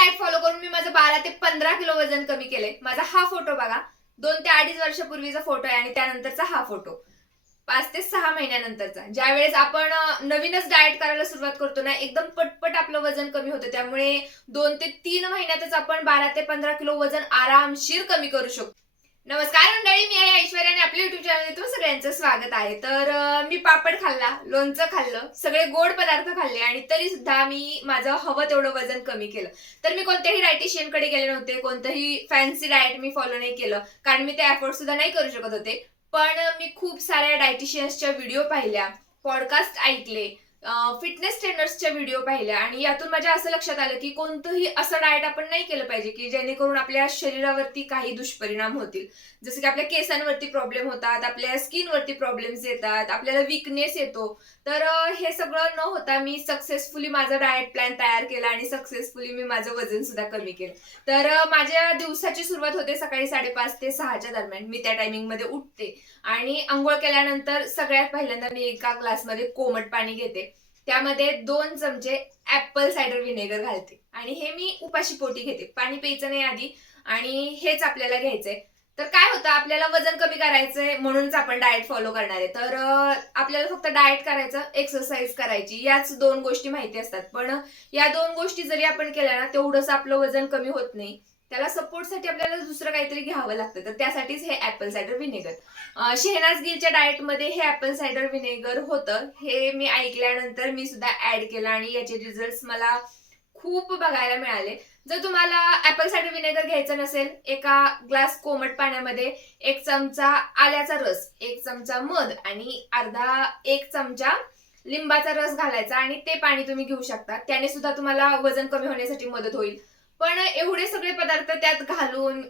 Diet follow करून मी माझं बारा ते पंधरा किलो वजन कमी केलंय. माझा हा फोटो बघा. दोन ते अडीच वर्षापूर्वीचा फोटो आहे आणि त्यानंतरचा हा फोटो पाच ते सहा महिन्यानंतरचा. ज्यावेळेस आपण नवीनच डाएट करायला सुरुवात करतो ना एकदम पटपट आपलं वजन कमी होतं. त्यामुळे दोन ते तीन महिन्यातच आपण बारा ते पंधरा किलो वजन आरामशीर कमी करू शकतो. नमस्कार मंडळी मी आहे ऐश्वर्या आणि आपल्या युट्यूब चॅनलमध्ये तुम्ही सगळ्यांचं स्वागत आहे. तर मी पापड खाल्ला लोणचं खाल्लं सगळे गोड पदार्थ खाल्ले आणि तरी सुद्धा मी माझं हवं तेवढं वजन कमी केलं. तर मी कोणत्याही डायटिशियनकडे गेले नव्हते कोणतंही फॅन्सी डाएट मी फॉलो नाही केलं कारण मी ते अफोर्ड सुद्धा नाही करू शकत होते. पण मी खूप साऱ्या डायटिशियन्सच्या व्हिडिओ पाहिल्या पॉडकास्ट ऐकले फिटनेस ट्रेनर्सच्या व्हिडिओ पाहिल्या आणि यातून माझ्या असं लक्षात आलं की कोणतंही असं डाएट आपण नाही केलं पाहिजे की जेणेकरून आपल्या शरीरावरती काही दुष्परिणाम होतील. जसं की आपल्या केसांवरती प्रॉब्लेम होतात आपल्या स्किनवरती प्रॉब्लेम्स येतात आपल्याला विकनेस येतो. तर हे सगळं न होता मी सक्सेसफुली माझा डाएट प्लॅन तयार केला आणि सक्सेसफुली मी माझं वजन सुद्धा कमी केलं. तर माझ्या दिवसाची सुरुवात होते सकाळी साडेपाच ते सहाच्या दरम्यान. मी त्या टायमिंगमध्ये उठते आणि आंघोळ केल्यानंतर सगळ्यात पहिल्यांदा मी एका ग्लासमध्ये कोमट पाणी घेते. त्यामध्ये दोन चमचे ऍपल सायडर व्हिनेगर घालते. आणि हे मी उपाशी पोटी घेते. पाणी प्यायचं नाही आधी. आणि हेच आपल्याला घ्यायचंय. तर काय होतं? आपल्याला वजन कमी करायचंय म्हणूनच आपण डाएट फॉलो करणार आहे. तर आपल्याला फक्त डाएट करायचं एक्सरसाइज करायची याच दोन गोष्टी माहिती असतात. पण या दोन गोष्टी जरी आपण केल्या ना तेवढंच आपलं वजन कमी होत नाही. त्याला सपोर्टसाठी आपल्याला दुसरं काहीतरी घ्यावं लागतं. तर त्यासाठीच हे ऍपल सायडर व्हिनेगर शेहनाज गिलच्या डाएटमध्ये हे ऍपल सायडर व्हिनेगर होतं. हे मी ऐकल्यानंतर मी सुद्धा ऍड केलं आणि याचे रिझल्ट मला खूप बघायला मिळाले. जर तुम्हाला ऍपल सायडर व्हिनेगर घ्यायचं नसेल एका ग्लास कोमट पाण्यामध्ये एक चमचा आल्याचा रस एक चमचा मध आणि अर्धा एक चमचा लिंबाचा रस घालायचा आणि ते पाणी तुम्ही घेऊ शकता. त्याने सुद्धा तुम्हाला वजन कमी होण्यासाठी मदत होईल. पण एवढे सगळे पदार्थ त्यात घालून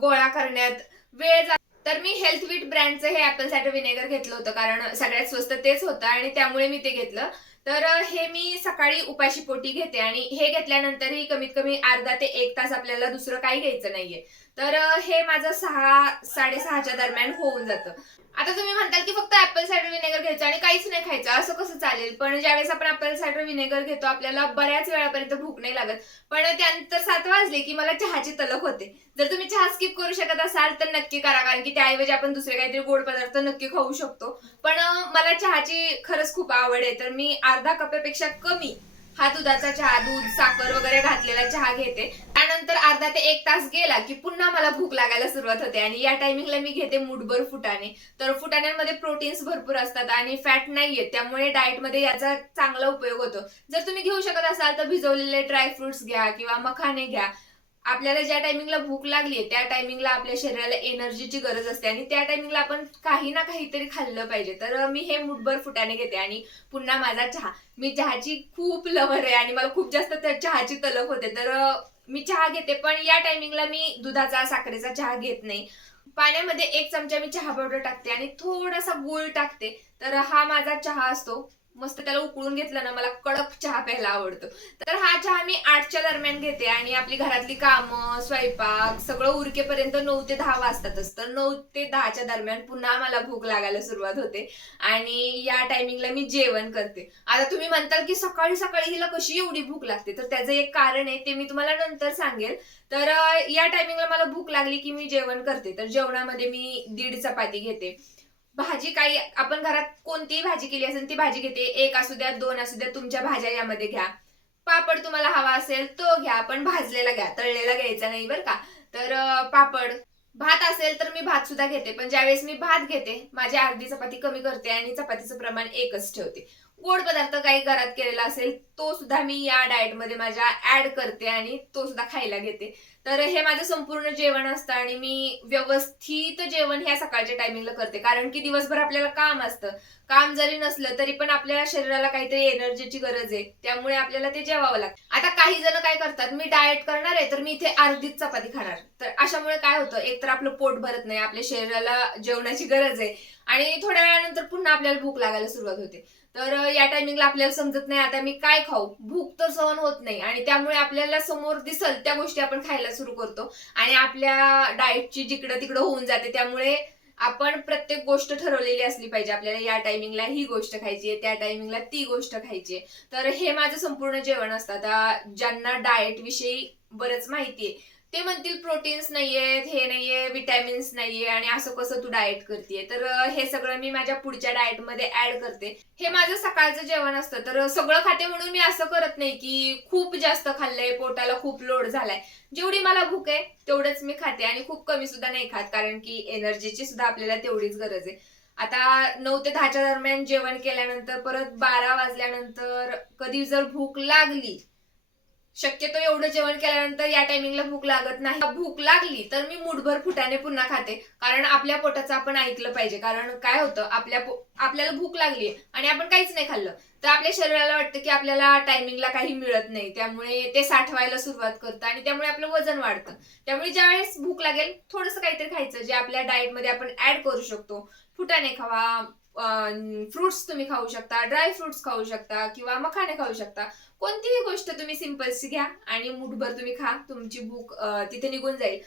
गोळा करण्यात वेळ जात तर मी हेल्थ विट ब्रँडचं हे ऍपल सायडर व्हिनेगर घेतलं होतं कारण सगळ्यात स्वस्त तेच होतं आणि त्यामुळे मी ते घेतलं. तर हे मी सकाळी उपाशी पोटी घेते आणि हे घेतल्यानंतरही कमीत कमी अर्धा ते एक तास आपल्याला दुसरं काही घ्यायचं नाहीये. तर हे माझं सहा साडेसहाच्या दरम्यान होऊन जातं. आता तुम्ही म्हणताल की फक्त ऍपल सायडर व्हिनेगर घ्यायचं आणि काहीच नाही खायचं असं कसं चालेल? पण ज्यावेळेस आपण ऍपल सायडर व्हिनेगर घेतो आपल्याला बऱ्याच वेळापर्यंत भूक नाही लागत. पण त्यानंतर सात वाजले की मला चहाची तलप होते. जर तुम्ही चहा स्किप करू शकत असाल तर नक्की करा कारण की त्याऐवजी आपण दुसरे काहीतरी गोड पदार्थ नक्की खाऊ शकतो. पण मला चहाची खरंच खूप आवड आहे. तर मी अर्धा कप्यापेक्षा कमी हा दुधाचा चहा दूध साखर वगैरे घातलेला चहा घेते. त्यानंतर अर्धा ते एक तास गेला की पुन्हा मला भूक लागायला सुरुवात होते. आणि या टायमिंगला मी घेते मुठभर फुटाणे. तर फुटाण्यांमध्ये प्रोटीन्स भरपूर असतात आणि फॅट नाहीये त्यामुळे डाएटमध्ये याचा चांगला उपयोग होतो. जर तुम्ही घेऊ शकत असाल तर भिजवलेले ड्रायफ्रुट्स घ्या किंवा मखाने घ्या. आपल्याला ज्या टायमिंगला भूक लागली त्या टायमिंगला आपल्या शरीराला एनर्जीची गरज असते. आणि त्या टायमिंगला आपण काही ना काहीतरी खाल्लं पाहिजे. तर मी हे मुठभर फुटाने घेते आणि पुन्हा माझा चहा. मी चहाची खूप लवर आहे आणि मला खूप जास्त त्या चहाची तलप होते. तर मी चहा घेते पण या टायमिंगला मी दुधाचा साखरेचा चहा घेत नाही. पाण्यामध्ये एक चमचा मी चहा पावडर टाकते आणि थोडासा गुळ टाकते. तर हा माझा चहा असतो. मस्त त्याला उकळून घेतलं ना मला कडक चहा प्यायला आवडतो. तर हा चहा मी आठच्या दरम्यान घेते आणि आपली घरातली कामं स्वयंपाक सगळं उरकेपर्यंत नऊ ते दहा वाजतातच. तर नऊ ते दहाच्या दरम्यान पुन्हा मला भूक लागायला सुरुवात होते आणि या टायमिंगला मी जेवण करते. आता तुम्ही म्हणताल की सकाळी सकाळी हिला कशी एवढी भूक लागते? तर त्याचं एक कारण आहे ते मी तुम्हाला नंतर सांगेल. तर या टायमिंगला मला भूक लागली की मी जेवण करते. तर जेवणामध्ये मी दीड चपाती घेते. भाजी काही आपण घरात कोणतीही भाजी केली असेल ती भाजी घेते. एक असू द्या दोन असू द्या तुमच्या भाज्या यामध्ये घ्या. पापड तुम्हाला हवा असेल तो घ्या. पण भाजलेला घ्या तळलेला घ्यायचा नाही बरं का. तर पापड. भात असेल तर मी भात सुद्धा घेते पण ज्यावेळेस मी भात घेते माझी अर्धी चपाती कमी करते आणि चपातीचं प्रमाण एकच ठेवते. गोड पदार्थ काही घरात केलेला असेल तो सुद्धा मी या डाएटमध्ये माझ्या ऍड करते आणि तो सुद्धा खायला घेते. तर हे माझं संपूर्ण जेवण असतं आणि मी व्यवस्थित जेवण ह्या सकाळच्या टायमिंगला करते. कारण की दिवसभर आपल्याला काम असतं. काम जरी नसलं तरी पण आपल्या शरीराला काहीतरी एनर्जीची गरज आहे. त्यामुळे आपल्याला ते जेवावं लागतं. आता काही जण काय करतात मी डाएट करणार आहे तर मी इथे अर्धीच चपाती खाणार. तर अशामुळे काय होतं एक तर आपलं पोट भरत नाही आपल्या शरीराला जेवणाची गरज आहे. आणि थोड्या वेळानंतर पुन्हा आपल्याला भूक लागायला सुरुवात होते. तर या टायमिंगला आपल्याला समजत नाही. आता मी काय खाऊ? भूक तर सहन होत नाही. आणि त्यामुळे आपल्याला समोर दिसल त्या गोष्टी आपण खायला सुरू करतो. आणि आपल्या डाएटची जिकडं तिकडं होऊन जाते. त्यामुळे आपण प्रत्येक गोष्ट ठरवलेली असली पाहिजे. आपल्याला या टायमिंगला ही गोष्ट खायची आहे त्या टायमिंगला ती गोष्ट खायची आहे. तर हे माझं संपूर्ण जेवण असतं. आता ज्यांना डाएट विषयी बरंच आहे ते म्हणतील प्रोटीन्स नाहीयेत हे नाहीये विटॅमिन्स नाहीये आणि असं कसं तू डाएट करते तर हे सगळं मी माझ्या पुढच्या डाएटमध्ये ऍड करते. हे माझं सकाळचं जेवण असतं. तर सगळं खाते म्हणून मी असं करत नाही की खूप जास्त खाल्लंय पोटाला खूप लोड झालाय. जेवढी मला भूक आहे तेवढंच मी खाते आणि खूप कमी सुद्धा नाही खात कारण की एनर्जीची सुद्धा आपल्याला तेवढीच गरज आहे. आता नऊ ते दहाच्या दरम्यान जेवण केल्यानंतर परत बारा वाजल्यानंतर कधी जर भूक लागली शक्यतो एवढं जेवण केल्यानंतर या टायमिंगला भूक लागत नाही. भूक लागली तर मी मुठभर फुटाने पुन्हा खाते. कारण आपल्या पोटाचं आपण ऐकलं पाहिजे. कारण काय होतं आपल्या आपल्याला भूक लागली आणि आपण काहीच नाही खाल्लं. तर आपल्या शरीराला वाटतं की आपल्याला टायमिंगला काही मिळत नाही. त्यामुळे ते साठवायला सुरुवात करतं आणि त्यामुळे आपलं वजन वाढतं. त्यामुळे ज्यावेळेस भूक लागेल थोडंसं काहीतरी खायचं जे आपल्या डाएटमध्ये आपण ऍड करू शकतो. फुटाने खावा फ्रुट्स तुम्ही खाऊ शकता ड्राय फ्रुट्स खाऊ शकता किंवा मखाने खाऊ शकता. कोणतीही गोष्ट तुम्ही सिम्पलची घ्या आणि मुठभर तुम्ही खा तुमची भूक तिथे निघून जाईल.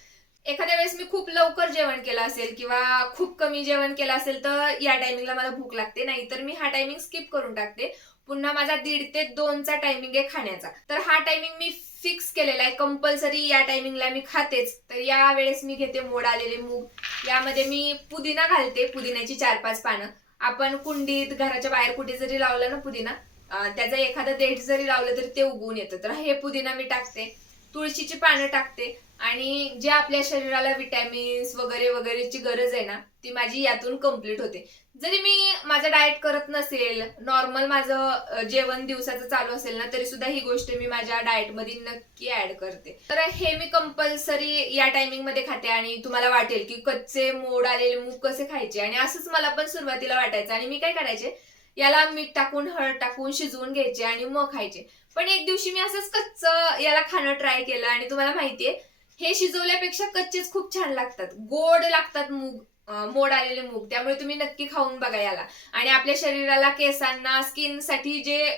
एखाद्या वेळेस मी खूप लवकर जेवण केलं असेल किंवा खूप कमी जेवण केलं असेल तर या टायमिंगला मला भूक लागते नाही तर मी हा टायमिंग स्किप करून टाकते. पुन्हा माझा दीड ते दोनचा टायमिंग आहे खाण्याचा. तर हा टायमिंग मी फिक्स केलेला आहे. कंपल्सरी या टायमिंगला मी खातेच. तर या वेळेस मी घेते मोड आलेले मूग. यामध्ये मी पुदिना घालते पुदिन्याची चार पाच पानं. आपण कुंडीत घराच्या बाहेर कुठे जरी लावलं ना पुदिना त्याचा एखादा देठ जरी लावलं तरी ते उगवून येतं. तर हे पुदिना मी टाकते. तुळशीची पानं टाकते. आणि जे आपल्या शरीराला विटॅमिन्स वगैरे वगैरेची गरज आहे ना ती माझी यातून कंप्लीट होते. जरी मी माझं डाएट करत नसेल नॉर्मल माझं जेवण दिवसाचं चालू असेल ना तरी सुद्धा ही गोष्ट मी माझ्या डाएटमध्ये नक्की ऍड करते. तर हे मी कंपल्सरी या टायमिंगमध्ये खाते आणि तुम्हाला वाटेल की कच्चे मोड आलेले मूग कसे खायचे? आणि असंच मला पण सुरुवातीला वाटायचं. आणि मी काय करायचे? याला मीठ टाकून हळद टाकून शिजवून घ्यायचे आणि मग खायचे. पण एक दिवशी मी असंच कच्च याला खाणं ट्राय केलं आणि तुम्हाला माहितीये हे शिजवल्यापेक्षा कच्चेच खूप छान लागतात. गोड लागतात मूग. मोड आलेले मूग. त्यामुळे तुम्ही नक्की खाऊन बघा याला. आणि आपल्या शरीराला केसांना स्किनसाठी जे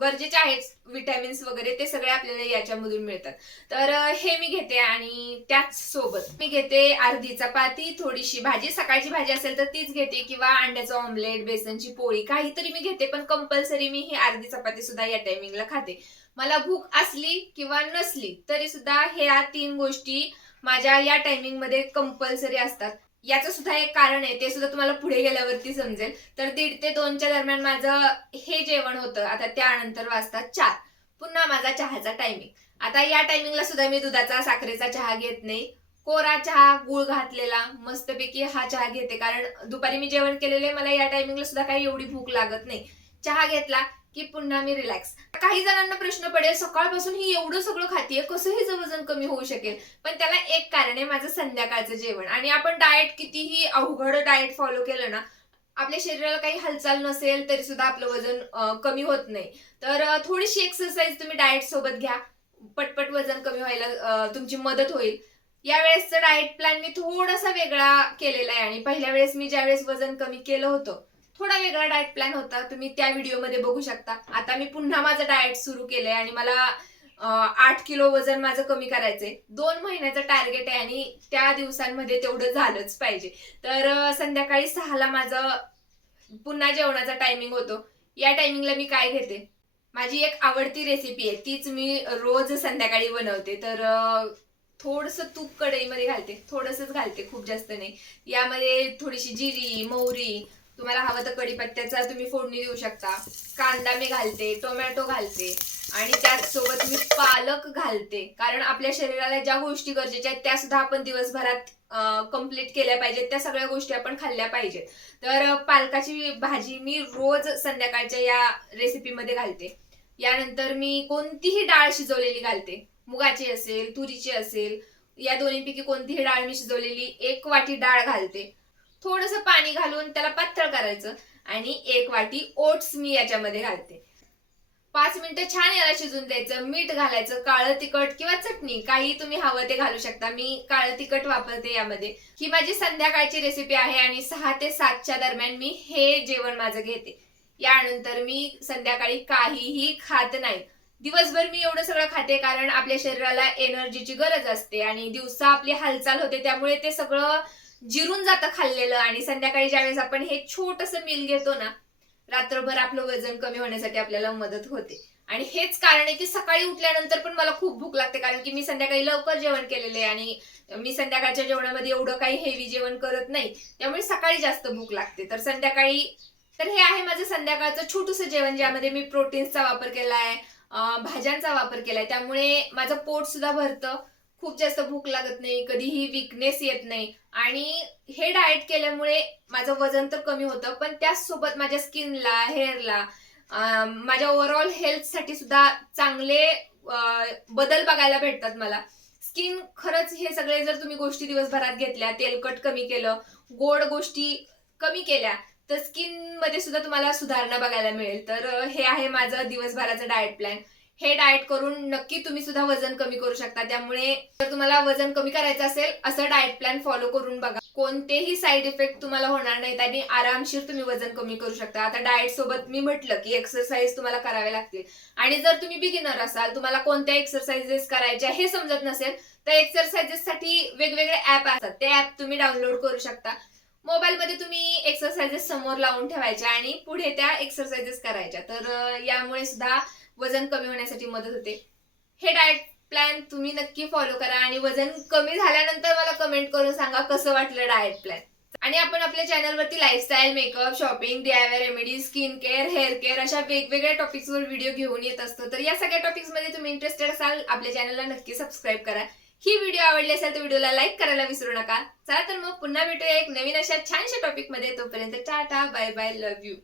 गरजेचे आहेत विटॅमिन्स वगैरे ते सगळे आपल्याला याच्यामधून मिळतात. तर हे मी घेते आणि त्याच सोबत मी घेते अर्धी चपाती थोडीशी भाजी. सकाळची भाजी असेल तर तीच घेते किंवा अंड्याचं ऑमलेट बेसनची पोळी काहीतरी मी घेते. पण कंपल्सरी मी ही अर्धी चपाती सुद्धा या टायमिंगला खाते. मला भूक असली किंवा नसली तरी सुद्धा ह्या तीन गोष्टी माझ्या या टायमिंगमध्ये कंपल्सरी असतात. याचं सुद्धा एक कारण आहे ते सुद्धा तुम्हाला पुढे गेल्यावरती समजेल. तर दीड ते दोनच्या दरम्यान माझं हे जेवण होतं आता त्यानंतर वाजतात चार. पुन्हा माझा चहाचा टायमिंग आता या टायमिंगला सुद्धा मी दुधाचा साखरेचा चहा घेत नाही. कोरा चहा गुळ घातलेला मस्तपैकी हा चहा घेते. कारण दुपारी मी जेवण केलेले मला या टायमिंगला सुद्धा काही एवढी भूक लागत नाही. चहा घेतला की पुन्हा मी रिलॅक्स काही जणांना प्रश्न पडेल सकाळपासून ही एवढं सगळं खातीये कसं हिचं वजन कमी होऊ शकेल. पण त्याला एक कारण आहे माझं संध्याकाळचं जेवण. आणि आपण डाएट कितीही अवघड डाएट फॉलो केलं ना आपल्या शरीराला काही हालचाल नसेल तरी सुद्धा आपलं वजन कमी होत नाही. तर थोडीशी एक्सरसाइज तुम्ही डाएट सोबत घ्या. पटपट वजन कमी व्हायला तुमची मदत होईल. या वेळेसचा डाएट प्लॅन मी थोडासा वेगळा केलेला आहे. आणि पहिल्या वेळेस मी ज्या वेळेस वजन कमी केलं होतं थोडा वेगळा डाएट प्लॅन होता. तुम्ही त्या व्हिडिओमध्ये बघू शकता. आता मी पुन्हा माझं डाएट सुरू केलंय आणि मला आठ किलो वजन माझं कमी करायचंय. दोन महिन्याचं टार्गेट आहे आणि त्या दिवसांमध्ये तेवढं झालंच पाहिजे. तर संध्याकाळी सहाला माझं पुन्हा जेवणाचा टायमिंग होतो. या टायमिंगला मी काय घेते? माझी एक आवडती रेसिपी आहे. तीच मी रोज संध्याकाळी बनवते. तर थोडस तूप कढईमध्ये घालते. थोडंसंच घालते खूप जास्त नाही. यामध्ये थोडीशी जिरी मोहरी तुम्हाला हवं तर कढीपत्त्याचा तुम्ही फोडणी देऊ शकता. कांदा मी घालते टोमॅटो घालते आणि त्याचसोबत मी पालक घालते. कारण आपल्या शरीराला ज्या गोष्टी गरजेच्या आहेत त्या सुद्धा आपण दिवसभरात कंप्लीट केल्या पाहिजेत. त्या सगळ्या गोष्टी आपण खाल्ल्या पाहिजेत. तर पालकाची भाजी मी रोज संध्याकाळच्या या रेसिपीमध्ये घालते. यानंतर मी कोणतीही डाळ शिजवलेली घालते. मुगाची असेल तुरीची असेल या दोन्हीपैकी कोणतीही डाळ मी शिजवलेली एक वाटी डाळ घालते. थोडस पाणी घालून त्याला पातळ करायचं आणि एक वाटी ओट्स मी याच्यामध्ये घालते. पाच मिनिटं छान याला शिजून द्यायचं मीठ घालायचं काळं तिखट किंवा चटणी काही तुम्ही हवं ते घालू शकता. मी काळं तिखट वापरते यामध्ये. ही माझी संध्याकाळची रेसिपी आहे आणि सहा ते सातच्या दरम्यान मी हे जेवण माझं घेते. यानंतर मी संध्याकाळी काहीही खात नाही. दिवसभर मी एवढं सगळं खाते कारण आपल्या शरीराला एनर्जीची गरज असते आणि दिवसा आपली हालचाल होते त्यामुळे ते सगळं जिरून जातं खाल्लेलं आणि संध्याकाळी ज्यावेळेस आपण हे छोटस मील घेतो ना रात्रभर आपलं वजन कमी होण्यासाठी आपल्याला मदत होते. आणि हेच कारण आहे की सकाळी उठल्यानंतर पण मला खूप भूक लागते कारण की मी संध्याकाळी लवकर जेवण केलेले आहे आणि मी संध्याकाळच्या जेवणामध्ये एवढं काही हेवी जेवण करत नाही त्यामुळे सकाळी जास्त भूक लागते. तर संध्याकाळी तर हे आहे माझं संध्याकाळचं छोटंसं जेवण ज्यामध्ये मी प्रोटीन्सचा वापर केला आहे भाज्यांचा वापर केलाय. त्यामुळे माझं पोट सुद्धा भरतं. खूप जास्त भूक लागत नाही कधीही विकनेस येत नाही. आणि हे डाएट केल्यामुळे माझं वजन तर कमी होतं पण त्याचसोबत माझ्या स्किनला हेअरला माझ्या ओव्हरऑल हेल्थसाठी सुद्धा चांगले बदल बघायला भेटतात मला. स्किन खरंच हे सगळे जर तुम्ही गोष्टी दिवसभरात घेतल्या तेलकट कमी केलं गोड गोष्टी कमी केल्या तर स्किनमध्ये सुद्धा तुम्हाला सुधारणा बघायला मिळेल. तर हे आहे माझं दिवसभराचं डाएट प्लॅन हे डाएट करून नक्की तुम्ही सुद्धा वजन कमी करू शकता. त्यामुळे जर तुम्हाला वजन कमी करायचं असेल असं डाएट प्लॅन फॉलो करून बघा. कोणतेही साईड इफेक्ट तुम्हाला होणार नाहीत आणि आरामशीर तुम्ही वजन कमी करू शकता. आता डाएट सोबत मी म्हटलं की एक्सरसाइज तुम्हाला करावे लागतील. आणि जर तुम्ही बिगिनर असाल तुम्हाला कोणत्या एक्सरसाइजेस करायच्या हे समजत नसेल तर एक्सरसाइजेस साठी वेगवेगळे ऍप असतात. ते ऍप तुम्ही डाउनलोड करू शकता. मोबाईलमध्ये तुम्ही एक्सरसाइजेस समोर लावून ठेवायच्या आणि पुढे त्या एक्सरसाइजेस करायच्या. तर यामुळे सुद्धा वजन कमी होण्यासाठी मदत होते. हे डाएट प्लॅन तुम्ही नक्की फॉलो करा आणि वजन कमी झाल्यानंतर मला कमेंट करून सांगा कसं वाटलं डाएट प्लॅन आणि आपण आपल्या चॅनलवरती lifestyle makeup shopping DIY remedy skin care hair care अशा वेगवेगळ्या टॉपिक्सवर व्हिडिओ घेऊन येत असतो. तर या सगळ्या टॉपिक्समध्ये तुम्ही इंटरेस्टेड असाल आपल्या चॅनलला नक्की सबस्क्राईब करा. ही व्हिडिओ आवडली असेल तर व्हिडिओला लाईक करायला विसरू नका. चला तर मग पुन्हा भेटूया एक नवीन अशा छानशा टॉपिकमध्ये. तोपर्यंत tata bye bye love you